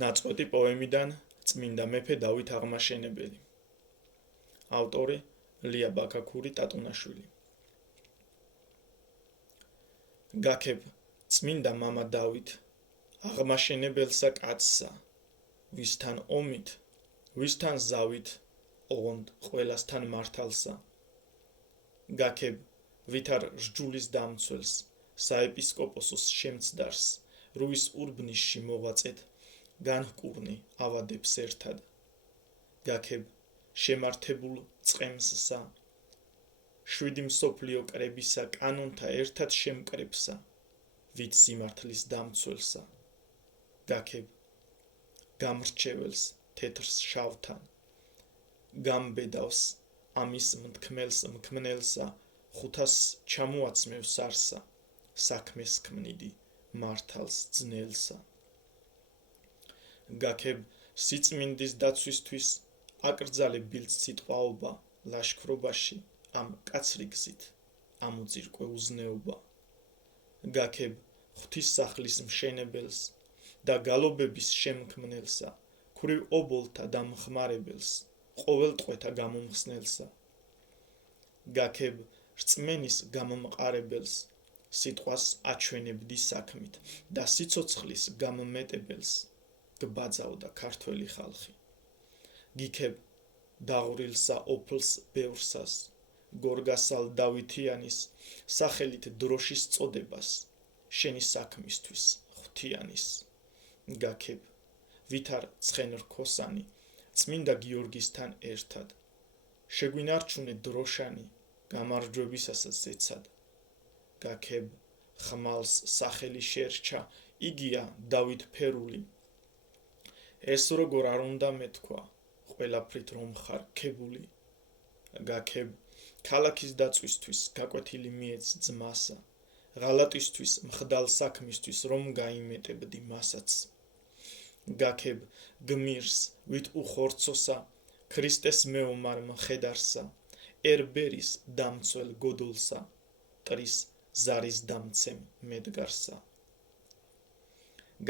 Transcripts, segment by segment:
ნაწყვეტი პოემიდან წმინდა მეფე დავით აღმაშენებელი. ავტორი ლია ბაქაქური ტატუნაშვილი. გაქებ წმინდა მამა დავით აღმაშენებელსა კაცსა, ვისთან ომით, ვისთან ზავით, ოღონდ ყველასთან მართალსა. გაქებ ვითარ რჯულის დამცველს, საეპისკოპოსოს შემცდარს, რუის ურბნისში მოღვაწეთ, განჰკურნი ავადებს ერთად. გაქებ შემართებულ წყემსსა, შვიდი მსოფლიო კრებისა კანონთა ერთად შემკრებსა, ვით სიმართლის დამცველსა. გაქებ გამრჩეველს თეთრს შავთან, გამბედავს ამის მთქმელს მქმნელსა, ხუთას ჩამოაცმევ სარსა, საქმეს ქმნიდი მართალს ძნელსა. გაქებ სიწმინდის დაცვისთვის აკრძალე ბილწ სიტყვაობა ლაშქრობაში ამ კაცრი გზით ამოძირკვე უზნეობა. გაქებ ღვთისმსახლის მშენებელს და გალობების შემქმნელსა, ქვრივ ობოლთა დამხმარებელს, ყოველტყვეთა გამომხსნელსა. გაქებ რწმენის გამმყარებელს, სიტყვას აჩვენებდი საქმით და სიცოცხლის გამმეტებელს, გბაძავდა ქართველი ხალხი. გიქებ დაღვრილსა ოფლს ბევრსას, გორგასალ დავითიანის სახელით დროშის წოდებას, შენი საქმისთვის ღვთიანის. გაქებ ვითარ ცხენრქოსანი, წმინდა გიორგისთან ერთად, შეგვინარჩუნე დროშანი გამარჯვებისასაც ზეცად. გაქებ ხმალს სახელი შერჩა, იგია დავით ფერული. ეს როგორ არ უნდა მეთქვა, ყველაფრით რომ ხარ ქებული. გაქებ ქალაქის დაწვისთვის გაკვეთილი მიეც ძმასა, ღალატისთვის მხდალ საქმისთვის რომ გაიმეტებდი მასაც. გაქებ გმირს ვით უხორცოსა, ქრისტეს მეომარ მხედარსა, ერბერის დამცველ გოდოლსა, ტრის ზარის დამცემ მედგარსა.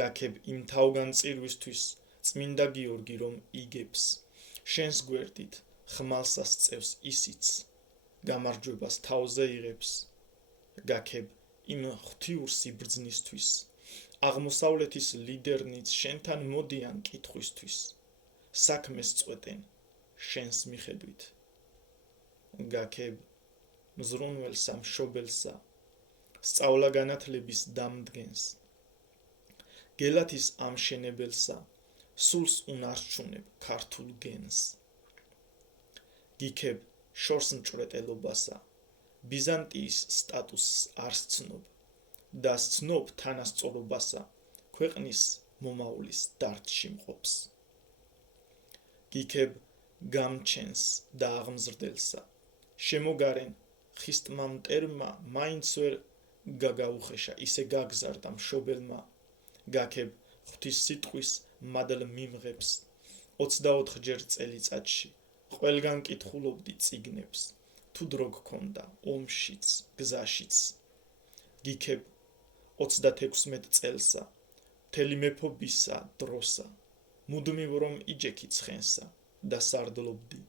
გაქებ იმ თავგან წირვისთვის წმინდა გიორგი რომ იგებს, შენს გვერდით ხმალსას წევს ისიც, გამარჯვებას თავზე იღებს. გაქებ იმ ღვთიურ სიბრძნისთვის, აღმოსავლეთის ლიდერნიც შენთან მოდიან კითხვისთვის, საქმეს წვეტენ შენს მიხედვით. გაქებ მზრუნველსა მშობელსა, სწავლა-განათლების დამდგენს, გელათის ამშენებელსა, სულს უნარჩუნებ ქართულ გენს. გიქებ შორს მჭვრეტელობასა, ბიზანტიის სტატუსს არ სცნობ და სცნობ თანასწორობასა, ქვეყნის მომავლის დარდში მყოფს. გიქებ გამჩენს და აღმზრდელსა, შემოგარენ ხისტმა მტერმა მაინც ვერ გაგაუხეშა, ისე გაგზარდა მშობელმა. გაქებ ღვთის სიტყვის მადლ მიმღებს, 24 ჯერ წელიწადში, ყველგან კითხულობდი წიგნებს, თუ დრო გქონდა ომშიც, გზაშიც. გიქებ 36 წელსა, მთელი მეფობისა დროსა, მუდმივ რომ იჯექი ცხენსა და სარდლობდი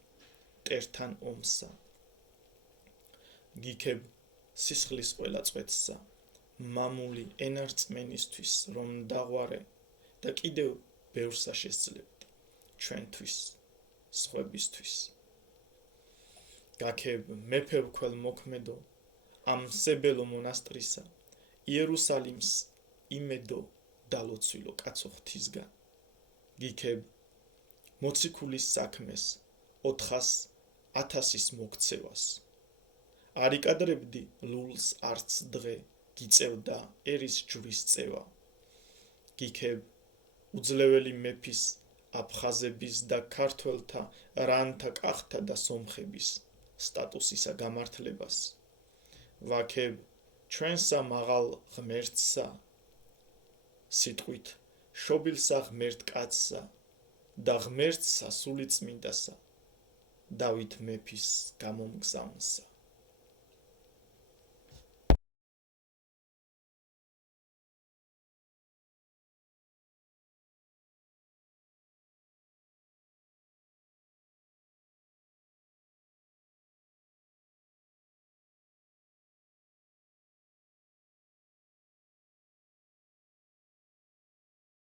მტერთან ომსა. გიქებ სისხლის ყველა წვეთსა, მამული ენარწმენისთვის რომ დაღვარე და კიდევ ბევრსა შესძლებდი ჩვენთვის, სხვებისთვის. გაქებ მეფე ვქელ მოქმედო, ამ სებელო მონასტრისა, იერუსალიმს იმედო დალოცვილო კაცო ღვთისგან. გიქებ მოციქულის საქმეს, 400,000-ის მოქცევას, არ იკადრებდი ლულს არც დღე, გიწევდა ერის ჯვრის წევა. გიქებ უძლეველი მეფის, აფხაზების და ქართველთა, რანთა, კახთა და სომხების სტატუსისა გამართლებას. ვაქებ ჩვენსა მაღალ ღმერთსა, სიტყვით შობილსა ღმერთ კაცსა და ღმერთსა სულიწმინდასა, დავით მეფის გამომგზავნსა.